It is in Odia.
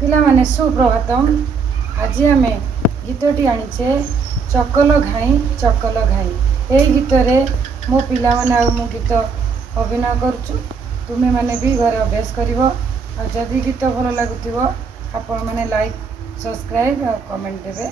ପିଲାମାନେ ସୁପ୍ରଭାତମ୍। ଆଜି ଆମେ ଗୀତଟି ଆଣିଛେ ଚକଲ ଘାଇ ଚକଲ ଘାଇ। ଏହି ଗୀତରେ ମୋ ପିଲାମାନେ ଆଉ ମୁଁ ଗୀତ ଅଭିନୟ କରୁଛୁ। ତୁମେମାନେ ବି ଘରେ ଅଭ୍ୟାସ କରିବ। ଆଉ ଯଦି ଗୀତ ଭଲ ଲାଗୁଥିବ ଆପଣମାନେ ଲାଇକ୍, ସବସ୍କ୍ରାଇବ୍ ଆଉ କମେଣ୍ଟ ଦେବେ।